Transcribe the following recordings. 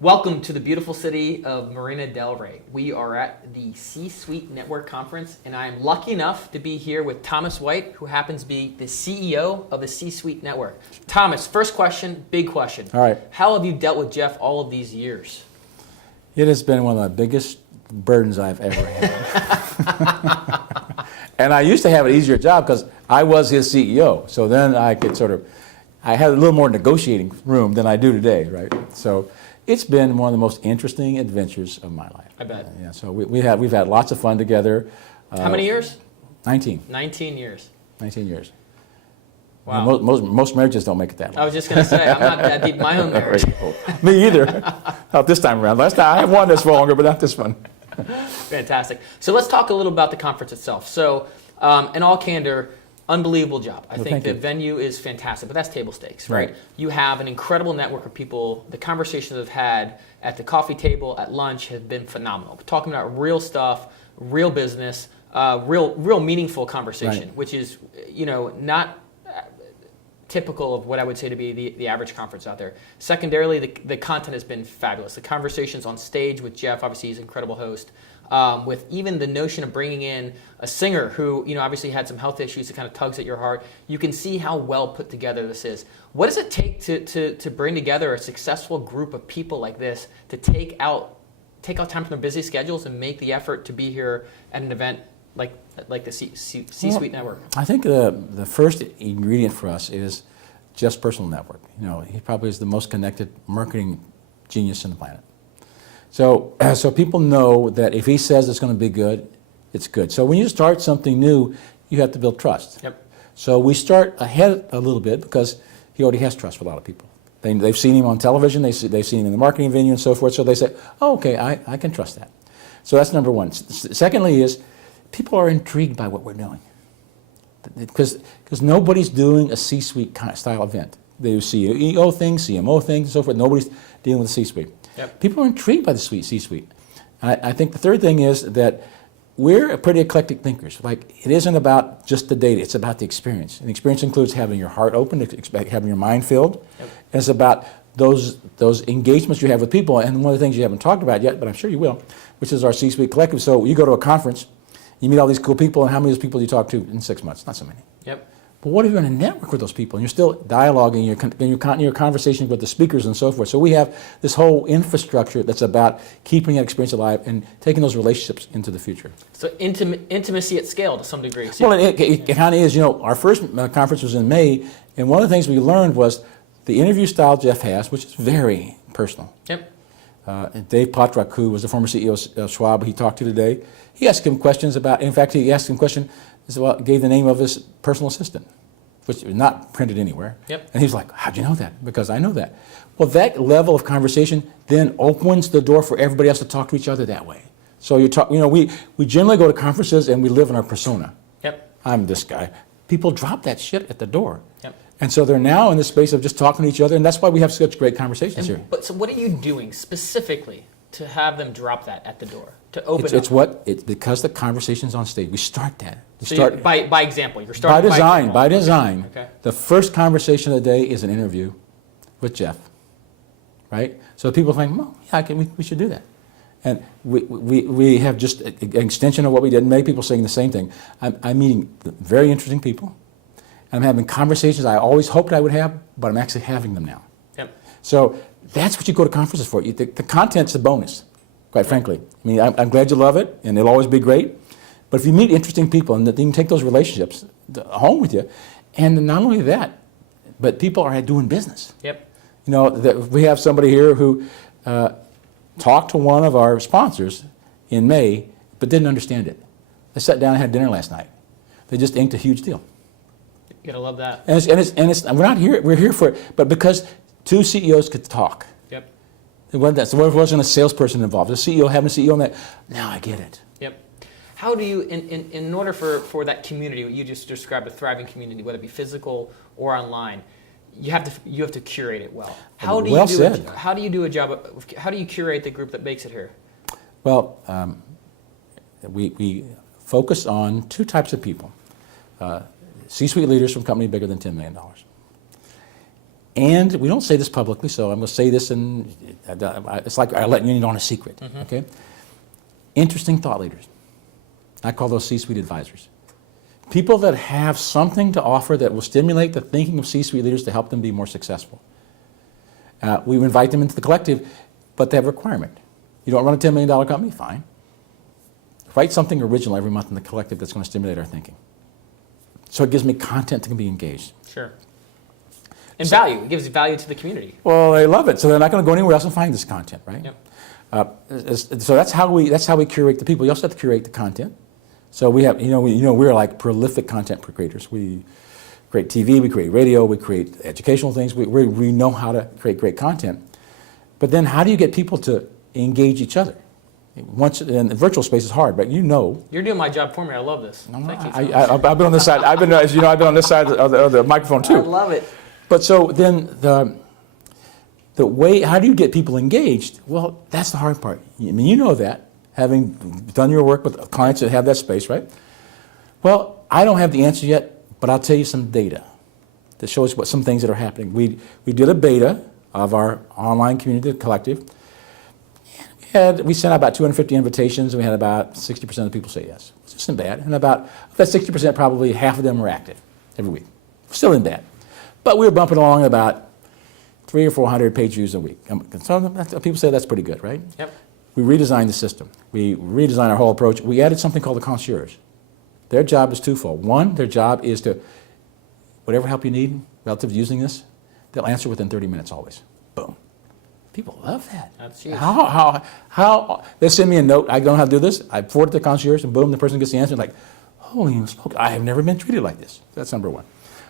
Welcome to the beautiful city of Marina del Rey. We are at the C-Suite Network Conference, and I am lucky enough to be here with Thomas White, who happens to be the CEO of the C-Suite Network. Thomas, first question, big question. All right. How have you dealt with Jeff all of these years? It has been one of the biggest burdens I've ever had. And I used to have an easier job because I was his CEO. So then I could I had a little more negotiating room than I do today, right? So it's been one of the most interesting adventures of my life. I bet. Yeah, so we've had lots of fun together. How many years? 19. 19 years. 19 years. Wow. Most marriages don't make it that long. I was just going to say, I'm not that deep in my own marriage. Me either. Not this time around. Last time I have one that's longer, but not this one. Fantastic. So let's talk a little about the conference itself. So in all candor, unbelievable job. I think the venue is fantastic, but that's table stakes, right? You have an incredible network of people. The conversations I've had at the coffee table, at lunch, have been phenomenal. We're talking about real stuff, real business, real meaningful conversation, which is, not typical of what I would say to be the average conference out there. Secondarily, the content has been fabulous. The conversations on stage with Jeff, obviously he's an incredible host, with even the notion of bringing in a singer who, obviously had some health issues that kind of tugs at your heart. You can see how well put together this is. What does it take to bring together a successful group of people like this to take out time from their busy schedules and make the effort to be here at an event like the C-Suite Network? I think the first ingredient for us is just personal network. He probably is the most connected marketing genius on the planet. So people know that if he says it's going to be good, it's good. So when you start something new, you have to build trust. Yep. So we start ahead a little bit because he already has trust with a lot of people. They've seen him on television, they've seen him in the marketing venue and so forth, so they say, oh, okay, I can trust that. So that's number one. Secondly is, people are intrigued by what we're doing. Because nobody's doing a C-suite style event. They do CEO things, CMO things, and so forth. Nobody's dealing with the C-suite. Yep. People are intrigued by the C-suite. I think the third thing is that we're pretty eclectic thinkers. It isn't about just the data, it's about the experience. And the experience includes having your heart open, having your mind filled. Yep. And it's about those engagements you have with people. And one of the things you haven't talked about yet, but I'm sure you will, which is our C-suite collective. So you go to a conference, you meet all these cool people, and how many of those people do you talk to in 6 months? Not so many. Yep. But what if you're going to network with those people, and you're still dialoguing, your conversations with the speakers and so forth? So we have this whole infrastructure that's about keeping that experience alive and taking those relationships into the future. So intimacy at scale to some degree. Well, it kind of is. Our first conference was in May, and one of the things we learned was the interview style Jeff has, which is very personal. Yep. And Dave Pottruck, who was the former CEO of Schwab, he talked to today, he asked him questions about, in fact, he asked him a question, gave the name of his personal assistant, which was not printed anywhere. Yep. And he was like, how'd you know that? Because I know that. Well, that level of conversation then opens the door for everybody else to talk to each other that way. So we generally go to conferences and we live in our persona. Yep. I'm this guy. People drop that shit at the door. Yep. And so they're now in the space of just talking to each other, and that's why we have such great conversations here. But so what are you doing specifically to have them drop that at the door, to open It's because the conversation's on stage. We start that. By example. You're starting by design. Okay. The first conversation of the day is an interview with Jeff, right? So people think, well, yeah, we should do that. And we have just an extension of what we did. Many people saying the same thing. I'm meeting very interesting people. I'm having conversations I always hoped I would have, but I'm actually having them now. Yep. So that's what you go to conferences for. The content's a bonus, quite frankly. I mean, I'm glad you love it, and it'll always be great. But if you meet interesting people, and you can take those relationships home with you, and not only that, but people are doing business. Yep. We have somebody here who talked to one of our sponsors in May, but didn't understand it. They sat down and had dinner last night. They just inked a huge deal. You gotta love that. And we're not here. We're here for it, but because two CEOs could talk. Yep. There wasn't a salesperson involved. The CEO having a CEO on that. Now I get it. Yep. How do you, in order for that community, what you just described, a thriving community, whether it be physical or online, you have to curate it well. How do you do a job? How do you curate the group that makes it here? Well, we focus on two types of people. C-suite leaders from companies bigger than $10 million. And we don't say this publicly, so I'm going to say this, and it's like I'm letting you in on a secret, okay? Interesting thought leaders. I call those C-suite advisors. People that have something to offer that will stimulate the thinking of C-suite leaders to help them be more successful. We invite them into the collective, but they have a requirement. You don't run a $10 million company? Fine. Write something original every month in the collective that's going to stimulate our thinking. So it gives me content that can be engaged. Sure. And value. It gives value to the community. Well, they love it, so they're not going to go anywhere else and find this content, right? Yep. So that's how we curate the people. You also have to curate the content. So we have, we're like prolific content creators. We create TV, we create radio, we create educational things. We know how to create great content. But then how do you get people to engage each other? Once in the virtual space is hard, but You're doing my job for me. I love this. Thank you. I've been on this side. As you know, I've been on this side of the microphone too. I love it. But so then the way, how do you get people engaged? Well, that's the hard part. I mean, you know that, having done your work with clients that have that space, right? Well, I don't have the answer yet, but I'll tell you some data that shows some things that are happening. We did a beta of our online community collective. We sent out about 250 invitations, and we had about 60% of the people say yes. Which isn't bad. And about that 60%, probably half of them were active every week. Still isn't bad. But we were bumping along about 300 or 400 page views a week. So people say that's pretty good, right? Yep. We redesigned the system. We redesigned our whole approach. We added something called the concierge. Their job is twofold. One, their job is to, whatever help you need relative to using this, they'll answer within 30 minutes always. Boom. People love that. That's huge. How they send me a note, I don't know how to do this, I forward it to the concierge, and boom, the person gets the answer, like, holy smoke, I have never been treated like this. That's number one.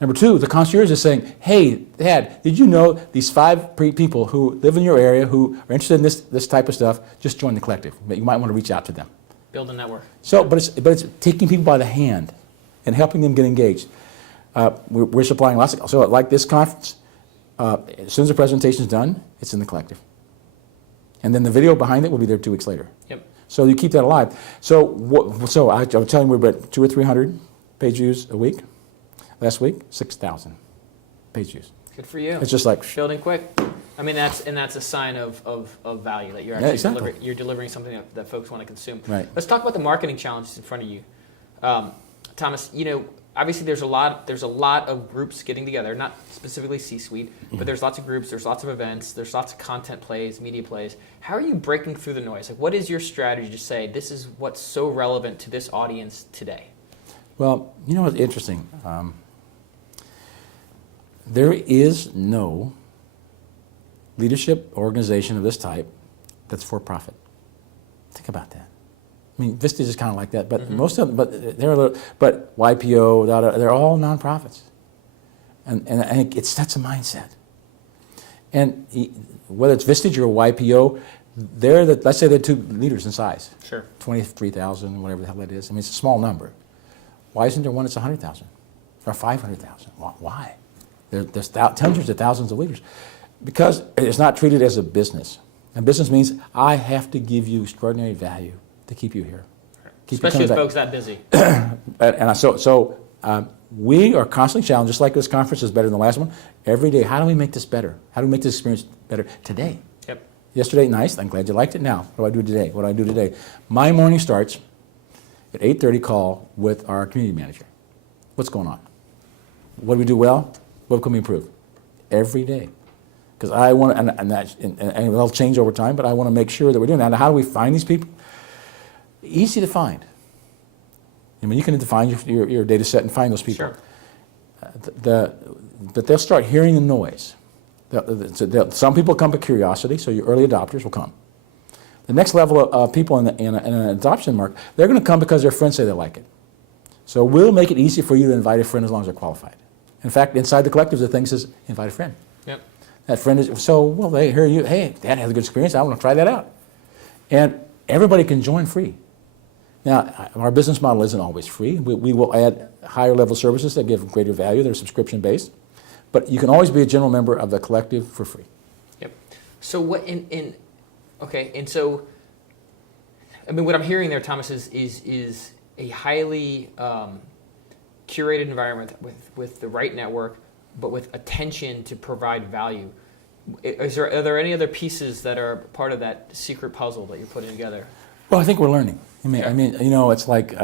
Number two, the concierge is saying, hey, Dad, did you know these 5 people who live in your area who are interested in this type of stuff, just join the collective. But you might want to reach out to them. Build a network. So, but it's taking people by the hand and helping them get engaged. We're supplying lots of, so like this conference, as soon as the presentation is done, it's in the collective. And then the video behind it will be there 2 weeks later. Yep. So you keep that alive. So I was telling you we're at 200 or 300 page views a week. Last week, 6,000 page views. Good for you. It's just like building quick. I mean, that's a sign of value that you're actually you're delivering something that folks want to consume. Right. Let's talk about the marketing challenges in front of you, Thomas. Obviously there's a lot of groups getting together, not specifically C-suite, but there's lots of groups, there's lots of events, there's lots of content plays, media plays. How are you breaking through the noise? Like, what is your strategy to say this is what's so relevant to this audience today? Well, what's interesting. There is no leadership organization of this type that's for profit. Think about that. I mean, Vista is kind of like that, but most of them, but YPO, they're all nonprofits, and I think that's a mindset. And whether it's Vistage or YPO, let's say they're 2 leaders in size. Sure. 23,000, whatever the hell that is. I mean, it's a small number. Why isn't there one that's 100,000 or 500,000? Why? There's hundreds of thousands of leaders. Because it's not treated as a business. And business means I have to give you extraordinary value to keep you here. Especially with folks that busy. We are constantly challenged, just like this conference is better than the last one. Every day, how do we make this better? How do we make this experience better today? Yep. Yesterday, nice. I'm glad you liked it. Now, what do I do today? What do I do today? My morning starts at 8:30 call with our community manager. What's going on? What do we do well? What can we improve? Every day. Because I want, and it'll change over time, but I want to make sure that we're doing that. Now, how do we find these people? Easy to find. I mean, you can define your data set and find those people. Sure. But they'll start hearing the noise. Some people come by curiosity, so your early adopters will come. The next level of people in an adoption market, they're going to come because their friends say they like it. So we'll make it easy for you to invite a friend as long as they're qualified. In fact, inside the collectives, the thing says, invite a friend. Yep. That friend is, they hear you, hey, Dad has a good experience, I want to try that out. And everybody can join free. Now, our business model isn't always free. We will add higher level services that give greater value. They're subscription based. But you can always be a general member of the collective for free. Yep. So what and so, I mean, what I'm hearing there, Thomas, is a highly curated environment with the right network, but with attention to provide value. Are there any other pieces that are part of that secret puzzle that you're putting together? Well, I think we're learning. I mean, it's like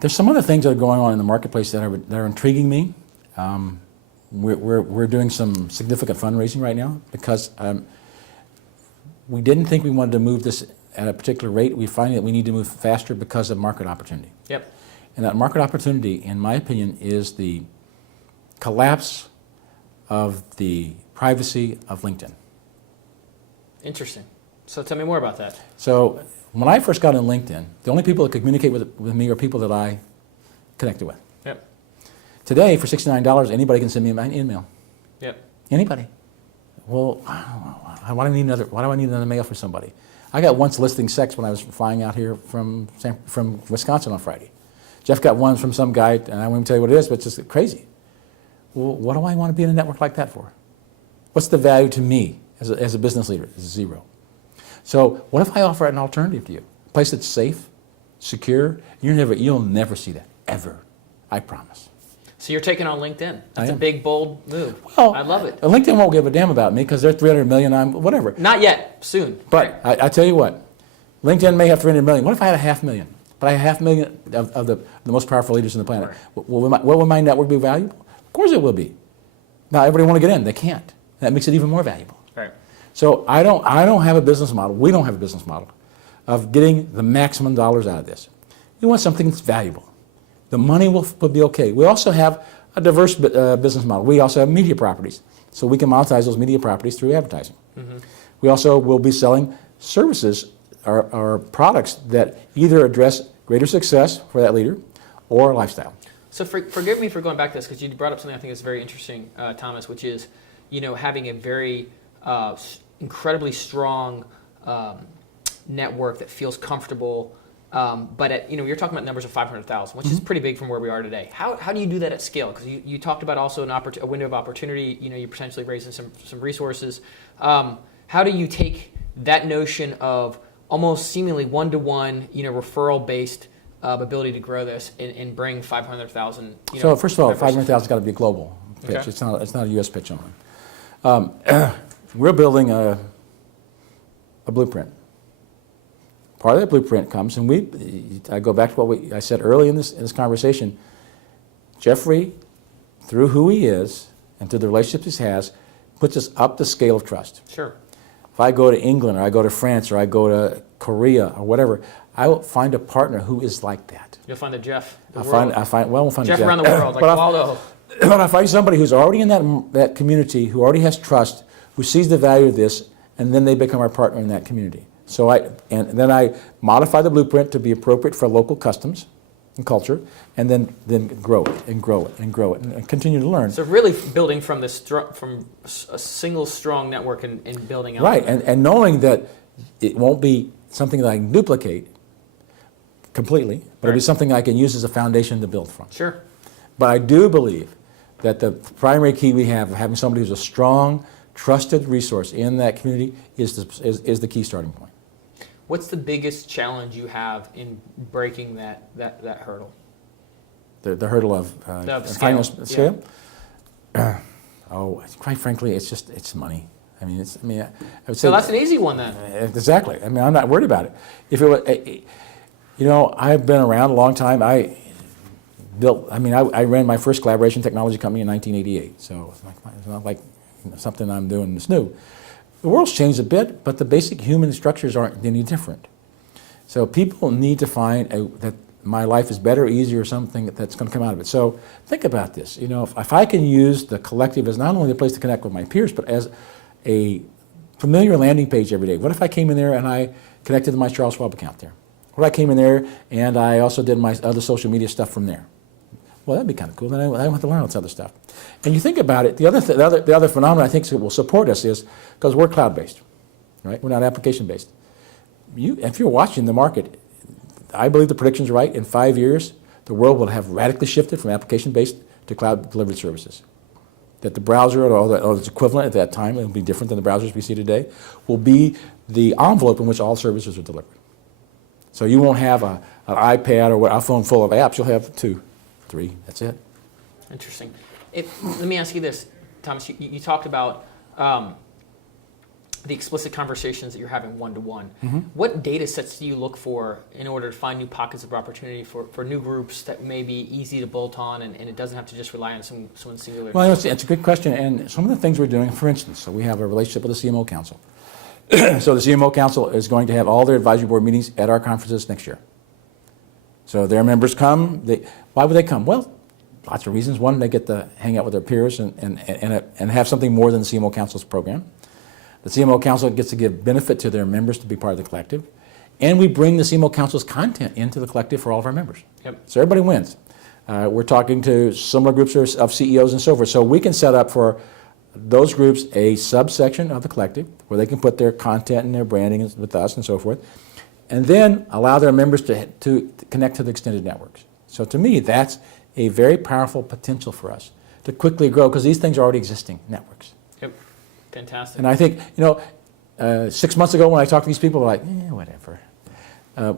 there's some other things that are going on in the marketplace that are intriguing me. We're doing some significant fundraising right now because we didn't think we wanted to move this at a particular rate. We find that we need to move faster because of market opportunity. Yep. And that market opportunity, in my opinion, is the collapse of the privacy of LinkedIn. Interesting. So tell me more about that. So when I first got on LinkedIn, the only people that could communicate with me are people that I connected with. Yep. Today, for $69, anybody can send me an email. Yep. Anybody. Well, why do I need another mail for somebody? I got one soliciting sex when I was flying out here from Wisconsin on Friday. Jeff got one from some guy, and I won't even tell you what it is, but it's just crazy. Well, what do I want to be in a network like that for? What's the value to me as a business leader? Zero. So what if I offer an alternative to you? A place that's safe, secure. You'll never see that, ever. I promise. So you're taking on LinkedIn. That's a big, bold move. Well, I love it. LinkedIn won't give a damn about me because they're 300 million, I'm whatever. Not yet, soon. But I tell you what, LinkedIn may have 300 million. What if I had 500,000? But I have 500,000 of the most powerful leaders on the planet. Right. Will my network be valuable? Of course it will be. Now everybody want to get in, they can't. That makes it even more valuable. Right. So I don't have a business model. We don't have a business model of getting the maximum dollars out of this. We want something that's valuable. The money will be okay. We also have a diverse business model. We also have media properties, so we can monetize those media properties through advertising. Mm-hmm. We also will be selling services or products that either address greater success for that leader or lifestyle. So forgive me for going back to this because you brought up something I think is very interesting, Thomas, which is having a very incredibly strong network that feels comfortable. But you're talking about numbers of 500,000, which is pretty big from where we are today. How do you do that at scale? Because you talked about also a window of opportunity. You're potentially raising some resources. How do you take that notion of almost seemingly one-to-one, referral-based ability to grow this and bring 500,000? So first of all, 500,000 has got to be a global pitch. Okay. It's not a U.S. pitch only. We're building a blueprint. Part of that blueprint comes, and I go back to what I said early in this conversation. Jeffrey, through who he is and through the relationships he has, puts us up the scale of trust. Sure. If I go to England or I go to France or I go to Korea or whatever, I will find a partner who is like that. You'll find a Jeff. We'll find Jeff around the world, like Waldo. But I find somebody who's already in that community, who already has trust, who sees the value of this, and then they become our partner in that community. So then I modify the blueprint to be appropriate for local customs and culture, and then grow it and grow it and grow it and continue to learn. So really building from a single strong network and building out. Right, and knowing that it won't be something that I can duplicate completely, but it'll be something I can use as a foundation to build from. Sure. But I do believe that the primary key we have of having somebody who's a strong, trusted resource in that community is the key starting point. What's the biggest challenge you have in breaking that hurdle? The hurdle of scale. Scale? Yeah. Quite frankly, it's money. I would say. So that's an easy one then. Exactly. I'm not worried about it. If it was, I've been around a long time. I ran my first collaboration technology company in 1988. So it's not like something I'm doing that's new. The world's changed a bit, but the basic human structures aren't any different. So people need to find that my life is better, easier, something that's going to come out of it. So think about this. If I can use the collective as not only a place to connect with my peers, but as a familiar landing page every day. What if I came in there and I connected to my Charles Schwab account there? What if I came in there and I also did my other social media stuff from there? Well, that'd be kind of cool. Then I don't have to learn all this other stuff. And you think about it, the other phenomenon I think that will support us is because we're cloud-based, right? We're not application-based. If you're watching the market, I believe the prediction's right. In 5 years, the world will have radically shifted from application-based to cloud-delivered services. That the browser or its equivalent at that time, it will be different than the browsers we see today, will be the envelope in which all services are delivered. So you won't have an iPad or a phone full of apps. You'll have 2, 3. That's it. Interesting. Let me ask you this, Thomas. You talked about the explicit conversations that you're having one-to-one. What data sets do you look for in order to find new pockets of opportunity for new groups that may be easy to bolt on and it doesn't have to just rely on someone singular? Well, it's a good question, and some of the things we're doing, for instance, so we have a relationship with the CMO Council. So the CMO Council is going to have all their advisory board meetings at our conferences next year. So their members come. Why would they come? Well, lots of reasons. One, they get to hang out with their peers and have something more than the CMO Council's program. The CMO Council gets to give benefit to their members to be part of the collective. And we bring the CMO Council's content into the collective for all of our members. Yep. So everybody wins. We're talking to similar groups of CEOs and so forth. So we can set up for those groups a subsection of the collective where they can put their content and their branding with us and so forth, and then allow their members to connect to the extended networks. So to me, that's a very powerful potential for us to quickly grow because these things are already existing networks. Yep, fantastic. And I think, 6 months ago when I talked to these people, they're like, whatever.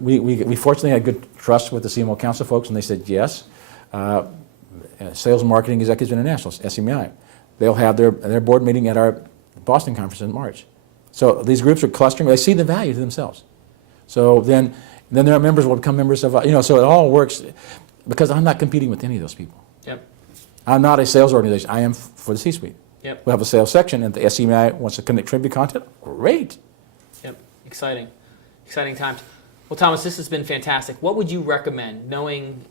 We fortunately had good trust with the CMO Council folks, and they said yes. Sales and Marketing Executives International, SMEI. They'll have their board meeting at our Boston conference in March. So these groups are clustering. They see the value to themselves. So then their members will become members of, so it all works because I'm not competing with any of those people. Yep. I'm not a sales organization. I am for the C-suite. Yep. We have a sales section, and the SMEI wants to contribute content. Great. Yep. Exciting times. Well, Thomas, this has been fantastic. What would you recommend, knowing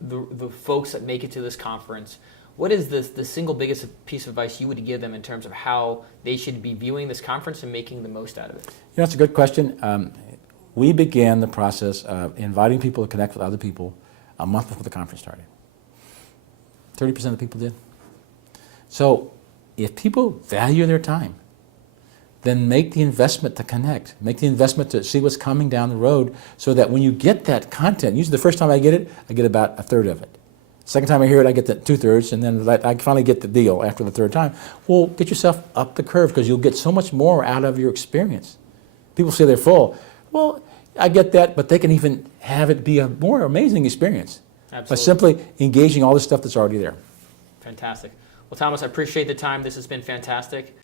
the folks that make it to this conference? What is the single biggest piece of advice you would give them in terms of how they should be viewing this conference and making the most out of it? That's a good question. We began the process of inviting people to connect with other people a month before the conference started. 30% of the people did. So if people value their time, then make the investment to connect. Make the investment to see what's coming down the road so that when you get that content, usually the first time I get it, I get about a third of it. Second time I hear it, I get the 2/3, and then I finally get the deal after the third time. Well, get yourself up the curve because you'll get so much more out of your experience. People say they're full. Well, I get that, but they can even have it be a more amazing experience by simply engaging all the stuff that's already there. Fantastic. Well, Thomas, I appreciate the time. This has been fantastic.